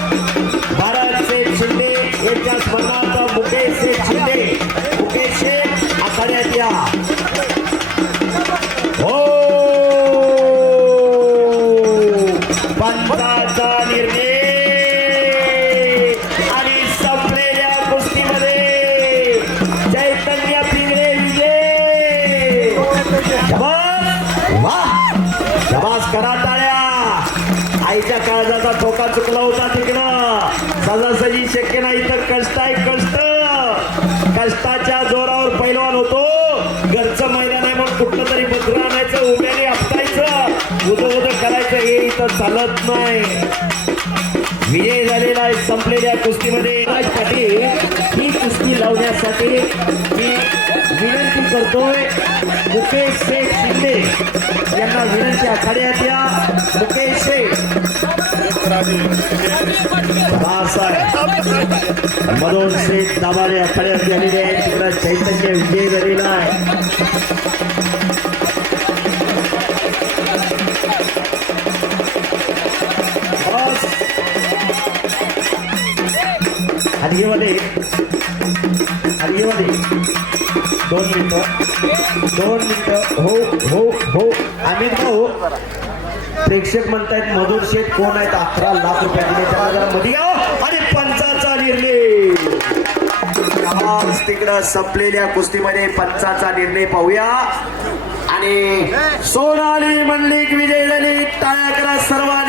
भारत शेठ शिंदे यांच्या स्मरणार्थ मुकेश शेठ शिंदे मुकेश शेठ आखाड्यात या. हो पंचाचा निर्णय आणि संपलेल्या कुस्तीमध्ये चैतन्य पिंगळे विजय. वाह शबास करा टाळ्या. आईच्या काळजाचा ठोका चुकला होता तिकडं. सहजासहजी शक्य नाही तर कष्ट आहे कष्ट. कष्टाच्या जोरावर पैलवान होतो. घरचं मैदान आहे म्हणून कुठलं तरी बकरं आणायचं उभ्याने आपटायचं उदं करायचं हे इथं चालत नाही. विजय झालेला आहे संपलेल्या कुस्तीमध्ये. राज पाटील ही कुस्ती लावण्यासाठी मी विनंती करतोय मुकेश शेठ शिंदे यांना विनंती. आखाड्यात या मुकेश शेठ. मनोज शेठ दाभाडे आखाड्यात गेलेले आहेत. तिकडे चैतन्य विजय झालेला आहे. हरिमध्ये 2 मिनिटं हो हो हो. अमित भाऊ प्रेक्षक म्हणतायत मधुर शेठ कोण आहेत. 11 लाख रुपये दिले त्याला जरा मध्ये घ्या. आणि पंचाचा निर्णय तिकडं संपलेल्या कुस्तीमध्ये पंचाचा निर्णय पाहूया. आणि सोनाली मंडलिक विजय झाली. टाळ्या करा सर्वांनी.